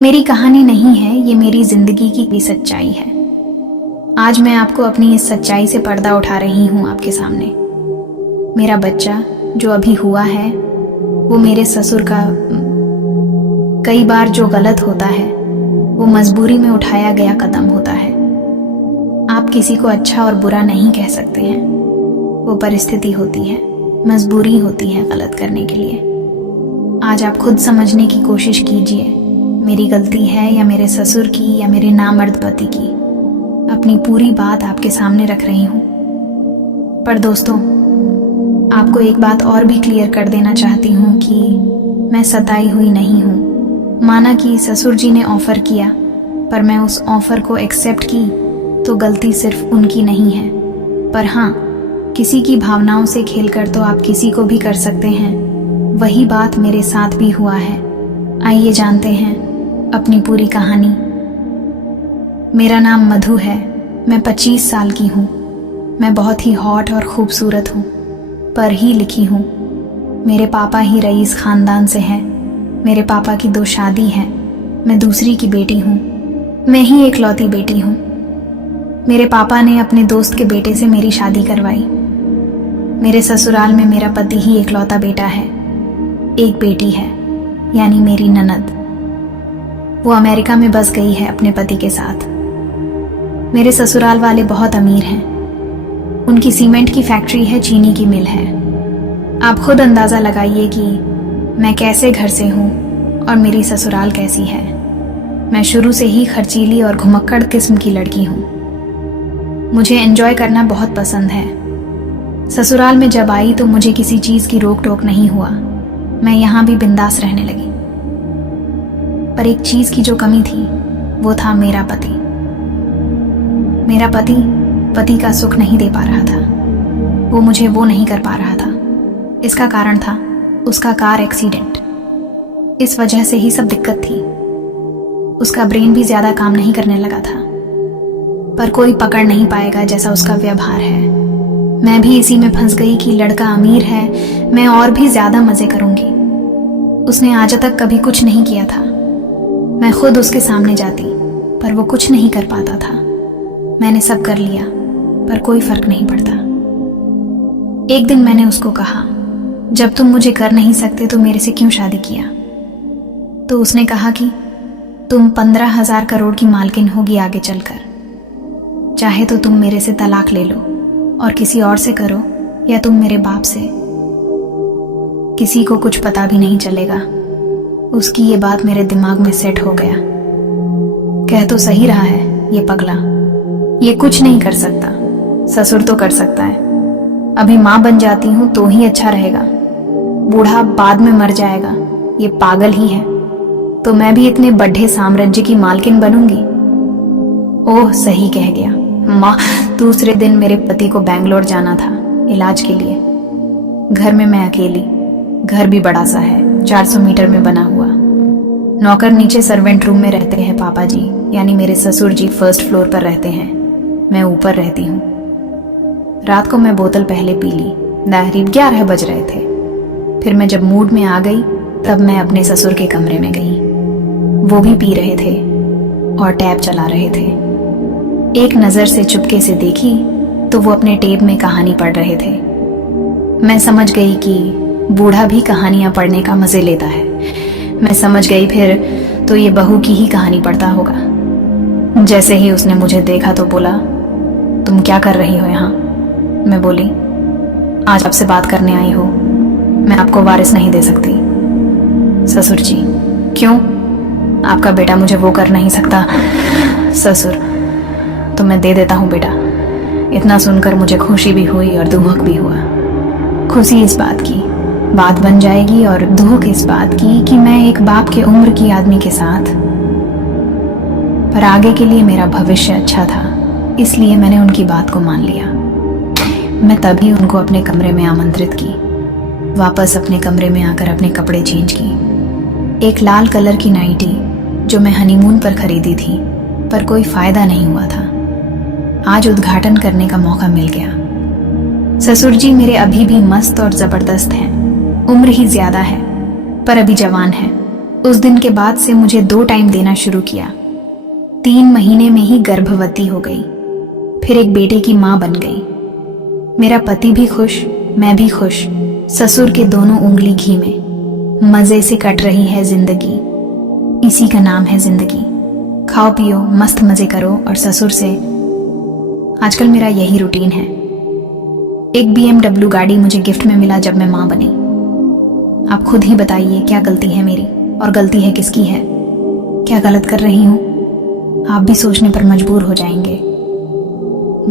मेरी कहानी नहीं है, ये मेरी जिंदगी की सच्चाई है। आज मैं आपको अपनी इस सच्चाई से पर्दा उठा रही हूँ आपके सामने। मेरा बच्चा जो अभी हुआ है वो मेरे ससुर का कई बार जो गलत होता है वो मजबूरी में उठाया गया कदम होता है। आप किसी को अच्छा और बुरा नहीं कह सकते हैं, वो परिस्थिति होती है, मजबूरी होती है गलत करने के लिए। आज आप खुद समझने की कोशिश कीजिए, मेरी गलती है या मेरे ससुर की या मेरे नामर्द पति की। अपनी पूरी बात आपके सामने रख रही हूं। पर दोस्तों, आपको एक बात और भी क्लियर कर देना चाहती हूं कि मैं सताई हुई नहीं हूं। माना कि ससुर जी ने ऑफर किया, पर मैं उस ऑफर को एक्सेप्ट की तो गलती सिर्फ उनकी नहीं है। पर हाँ, किसी की भावनाओं से खेलकर तो आप किसी को भी कर सकते हैं। वही बात मेरे साथ भी हुआ है। आइए जानते हैं अपनी पूरी कहानी। मेरा नाम मधु है, मैं 25 साल की हूँ। मैं बहुत ही हॉट और खूबसूरत हूँ, पर ही लिखी हूँ। मेरे पापा ही रईस खानदान से हैं। मेरे पापा की 2 शादी हैं, मैं दूसरी की बेटी हूँ। मैं ही एकलौती बेटी हूँ। मेरे पापा ने अपने दोस्त के बेटे से मेरी शादी करवाई। मेरे ससुराल में मेरा पति ही एकलौता बेटा है। एक बेटी है, यानी मेरी ननद। वो अमेरिका में बस गई है अपने पति के साथ। मेरे ससुराल वाले बहुत अमीर हैं। उनकी सीमेंट की फैक्ट्री है, चीनी की मिल है। आप खुद अंदाजा लगाइए कि मैं कैसे घर से हूँ और मेरी ससुराल कैसी है। मैं शुरू से ही खर्चीली और घुमक्कड़ किस्म की लड़की हूँ। मुझे एंजॉय करना बहुत पसंद है। ससुराल में जब आई तो मुझे किसी चीज की रोक टोक नहीं हुआ। मैं यहाँ भी बिंदास रहने लगी। पर एक चीज की जो कमी थी वो था मेरा पति। मेरा पति का सुख नहीं दे पा रहा था। वो मुझे वो नहीं कर पा रहा था। इसका कारण था उसका कार एक्सीडेंट। इस वजह से ही सब दिक्कत थी। उसका ब्रेन भी ज्यादा काम नहीं करने लगा था। पर कोई पकड़ नहीं पाएगा जैसा उसका व्यवहार है। मैं भी इसी में फंस गई कि लड़का अमीर है, मैं और भी ज्यादा मजे करूंगी। उसने आज तक कभी कुछ नहीं किया था। मैं खुद उसके सामने जाती, पर वो कुछ नहीं कर पाता था। मैंने सब कर लिया, पर कोई फर्क नहीं पड़ता। एक दिन मैंने उसको कहा, जब तुम मुझे कर नहीं सकते तो मेरे से क्यों शादी किया? तो उसने कहा कि तुम 15,000 करोड़ की मालकिन होगी आगे चलकर। चाहे तो तुम मेरे से तलाक ले लो और किसी और से करो, या तुम मेरे बाप से। किसी को कुछ पता भी नहीं चलेगा। उसकी ये बात मेरे दिमाग में सेट हो गया। कह तो सही रहा है ये पगला। ये कुछ नहीं कर सकता, ससुर तो कर सकता है। अभी माँ बन जाती हूँ तो ही अच्छा रहेगा। बूढ़ा बाद में मर जाएगा, ये पागल ही है। तो मैं भी इतने बड़े साम्राज्य की मालकिन बनूंगी? ओह, सही कह गया माँ। दूसरे दिन मेरे पति को बैंगलोर जाना था इलाज के लिए। घर में मैं अकेली। घर भी बड़ा सा है, 400 मीटर में बना हुआ। नौकर नीचे सर्वेंट रूम में रहते हैं। पापा जी यानी मेरे ससुर जी फर्स्ट फ्लोर पर रहते हैं। मैं ऊपर रहती हूँ। रात को मैं बोतल पहले पी ली। करीब 11 बज रहे थे। फिर मैं जब मूड में आ गई तब मैं अपने ससुर के कमरे में गई। वो भी पी रहे थे और टैब चला रहे थे। एक नजर से चुपके से देखी तो वो अपने टेब में कहानी पढ़ रहे थे। मैं समझ गई कि बूढ़ा भी कहानियां पढ़ने का मजे लेता है। मैं समझ गई फिर तो ये बहू की ही कहानी पढ़ता होगा। जैसे ही उसने मुझे देखा तो बोला, तुम क्या कर रही हो यहाँ? मैं बोली, आज आपसे बात करने आई हो। मैं आपको वारिस नहीं दे सकती। ससुर जी, क्यों? आपका बेटा मुझे वो कर नहीं सकता। ससुर, तो मैं दे देता हूँ बेटा। इतना सुनकर मुझे खुशी भी हुई और दुख भी हुआ। खुशी इस बात की बात बन जाएगी और दुख इस बात की कि मैं एक बाप के उम्र की आदमी के साथ। पर आगे के लिए मेरा भविष्य अच्छा था, इसलिए मैंने उनकी बात को मान लिया। मैं तभी उनको अपने कमरे में आमंत्रित की। वापस अपने कमरे में आकर अपने कपड़े चेंज की। एक लाल कलर की नाइटी जो मैं हनीमून पर खरीदी थी, पर कोई फायदा नहीं हुआ था। आज उद्घाटन करने का मौका मिल गया। ससुर जी मेरे अभी भी मस्त और जबरदस्त हैं। उम्र ही ज्यादा है, पर अभी जवान है। उस दिन के बाद से मुझे 2 टाइम देना शुरू किया। 3 महीने में ही गर्भवती हो गई, फिर एक बेटे की माँ बन गई। मेरा पति भी खुश, मैं भी खुश, ससुर के दोनों उंगली घी में। मजे से कट रही है जिंदगी, इसी का नाम है जिंदगी। खाओ पियो, मस्त मजे करो और ससुर से। आजकल मेरा यही रूटीन है। एक BMW गाड़ी मुझे गिफ्ट में मिला जब मैं माँ बनी। आप खुद ही बताइए क्या गलती है मेरी और गलती है किसकी है? क्या गलत कर रही हूँ? आप भी सोचने पर मजबूर हो जाएंगे।